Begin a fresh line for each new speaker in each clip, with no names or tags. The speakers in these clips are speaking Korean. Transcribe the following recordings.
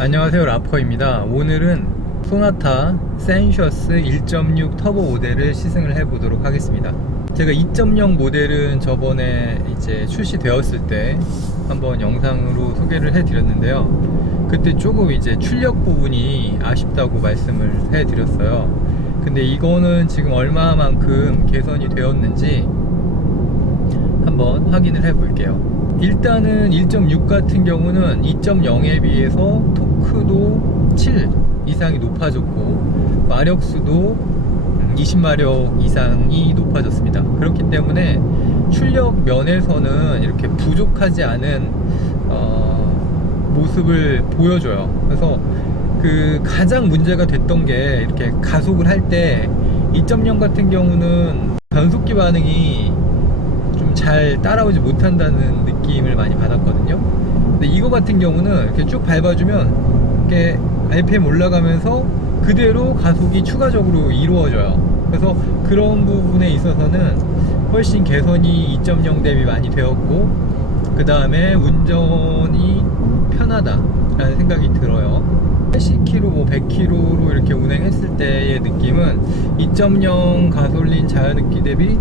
안녕하세요 라퍼입니다. 오늘은 소나타 센셔스 1.6 터보 모델을 시승을 해 보도록 하겠습니다. 제가 2.0 모델은 저번에 이제 출시되었을 때 한번 영상으로 소개를 해 드렸는데요. 그때 조금 이제 출력 부분이 아쉽다고 말씀을 해 드렸어요. 근데 이거는 지금 얼마만큼 개선이 되었는지 한번 확인을 해 볼게요. 일단은 1.6 같은 경우는 2.0에 비해서 토크도 7 이상이 높아졌고 마력수도 20마력 이상이 높아졌습니다 그렇기 때문에 출력 면에서는 이렇게 부족하지 않은 어, 모습을 보여줘요 그래서 그 가장 문제가 됐던 게 이렇게 가속을 할 때 2.0 같은 경우는 변속기 반응이 좀 잘 따라오지 못한다는 느낌을 많이 받았거든요. 근데 이거 같은 경우는 이렇게 쭉 밟아주면 이렇게 RPM 올라가면서 그대로 가속이 추가적으로 이루어져요. 그래서 그런 부분에 있어서는 훨씬 개선이 2.0 대비 많이 되었고 그 다음에 운전이 편하다라는 생각이 들어요. 80km, 뭐 100km로 이렇게 운행했을 때의 느낌은 2.0 가솔린 자연흡기 대비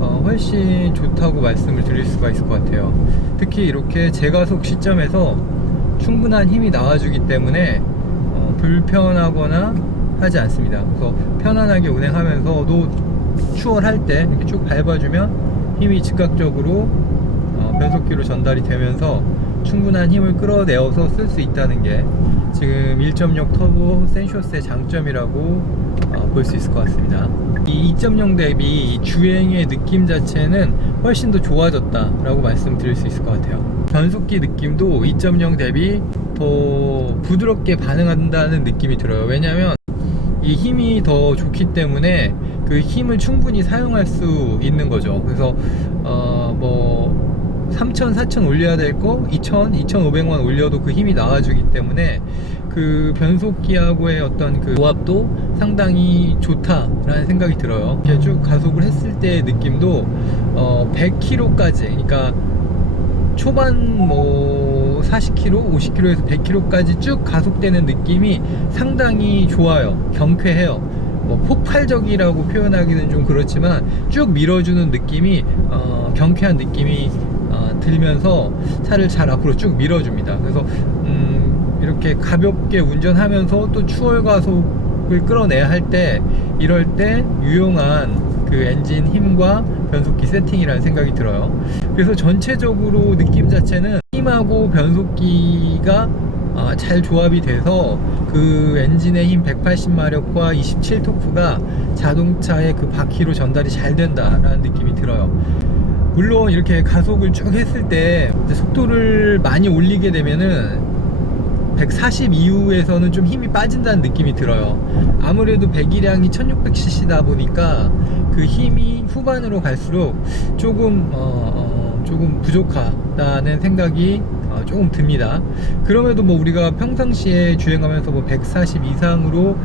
어, 훨씬 좋다고 말씀을 드릴 수가 있을 것 같아요. 특히 이렇게 제가속 시점에서 충분한 힘이 나와주기 때문에 어, 불편하거나 하지 않습니다. 그래서 편안하게 운행하면서도 추월할 때 이렇게 쭉 밟아주면 힘이 즉각적으로 어, 변속기로 전달이 되면서 충분한 힘을 끌어내어서 쓸 수 있다는 게 지금 1.6 터보 센쇼스의 장점이라고 어, 볼 수 있을 것 같습니다. 이 2.0 대비 주행의 느낌 자체는 훨씬 더 좋아졌다라고 말씀드릴 수 있을 것 같아요. 변속기 느낌도 2.0 대비 더 부드럽게 반응한다는 느낌이 들어요. 왜냐하면 이 힘이 더 좋기 때문에 그 힘을 충분히 사용할 수 있는 거죠. 그래서 어 뭐 3,000, 4,000 올려야 될 거 2,000, 2,500원 올려도 그 힘이 나와주기 때문에 그 변속기하고의 어떤 그 조합도 상당히 좋다라는 생각이 들어요. 이렇게 쭉 가속을 했을 때의 느낌도 어 100km까지 그러니까 초반 뭐 40km, 50km에서 100km까지 쭉 가속되는 느낌이 상당히 좋아요. 경쾌해요. 뭐 폭발적이라고 표현하기는 좀 그렇지만 쭉 밀어주는 느낌이 어, 경쾌한 느낌이 어, 들면서 차를 잘 앞으로 쭉 밀어줍니다. 그래서 음, 이렇게 가볍게 운전하면서 또 추월 가속을 끌어내야 할 때 이럴 때 유용한 그 엔진 힘과 변속기 세팅이라는 생각이 들어요. 그래서 전체적으로 느낌 자체는 힘하고 변속기가 아, 잘 조합이 돼서 그 엔진의 힘 180마력과 27 토크가 자동차의 그 바퀴로 전달이 잘 된다라는 느낌이 들어요. 물론 이렇게 가속을 쭉 했을 때 속도를 많이 올리게 되면은 140 이후에서는 좀 힘이 빠진다는 느낌이 들어요. 아무래도 배기량이 1600cc다 보니까 그 힘이 후반으로 갈수록 조금 어, 어, 조금 부족하다는 생각이 어, 조금 듭니다. 그럼에도 뭐 우리가 평상시에 주행하면서 뭐 140 이상으로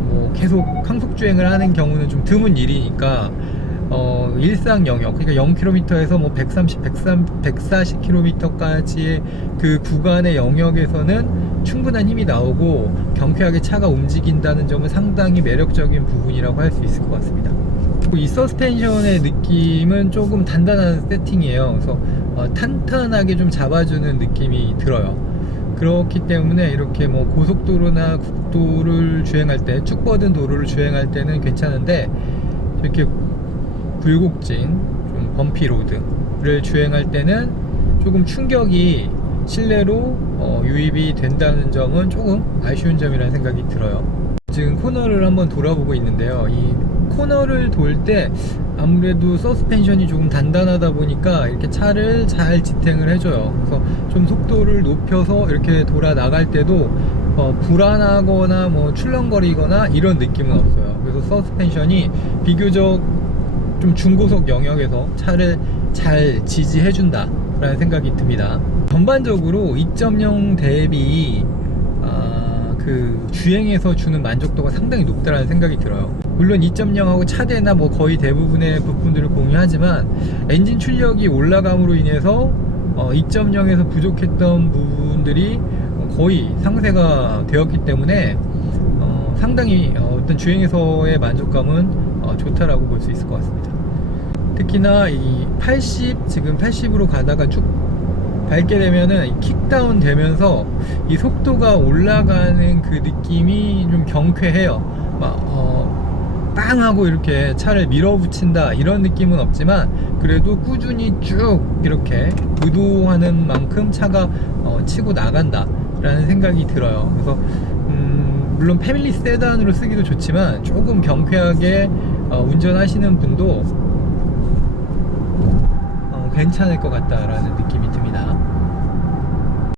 뭐 계속 항속 주행을 하는 경우는 좀 드문 일이니까 어, 일상 영역, 그러니까 0km에서 뭐 130, 130 140km까지의 그 구간의 영역에서는 충분한 힘이 나오고 경쾌하게 차가 움직인다는 점은 상당히 매력적인 부분이라고 할 수 있을 것 같습니다. 이 서스펜션의 느낌은 조금 단단한 세팅이에요. 그래서 어, 탄탄하게 좀 잡아주는 느낌이 들어요. 그렇기 때문에 이렇게 뭐 고속도로나 국도를 주행할 때, 쭉 뻗은 도로를 주행할 때는 괜찮은데 이렇게 굴곡진, 좀 범피 로드를 주행할 때는 조금 충격이 실내로 어, 유입이 된다는 점은 조금 아쉬운 점이라는 생각이 들어요. 지금 코너를 한번 돌아보고 있는데요. 이 코너를 돌 때 아무래도 서스펜션이 조금 단단하다 보니까 이렇게 차를 잘 지탱을 해줘요. 그래서 좀 속도를 높여서 이렇게 돌아 나갈 때도 어, 불안하거나 뭐 출렁거리거나 이런 느낌은 없어요. 그래서 서스펜션이 비교적 좀 중고속 영역에서 차를 잘 지지해준다 라는 생각이 듭니다 전반적으로 2.0 대비 아, 그 주행에서 주는 만족도가 상당히 높다라는 생각이 들어요 물론 2.0하고 차대나 뭐 거의 대부분의 부품들을 공유하지만 엔진 출력이 올라감으로 인해서 어, 2.0에서 부족했던 부분들이 거의 상세가 되었기 때문에 어, 상당히 어, 어떤 주행에서의 만족감은 어, 좋다라고 볼 수 있을 것 같습니다. 특히나 이 80 지금 80으로 가다가 쭉 밟게 되면은 이 킥다운 되면서 이 속도가 올라가는 그 느낌이 좀 경쾌해요. 막 어, 빵 하고 이렇게 차를 밀어붙인다 이런 느낌은 없지만 그래도 꾸준히 쭉 이렇게 의도하는 만큼 차가 어, 치고 나간다 라는 생각이 들어요. 그래서 음, 물론 패밀리 세단으로 쓰기도 좋지만 조금 경쾌하게 어, 운전하시는 분도 어, 괜찮을 것 같다라는 느낌이 듭니다.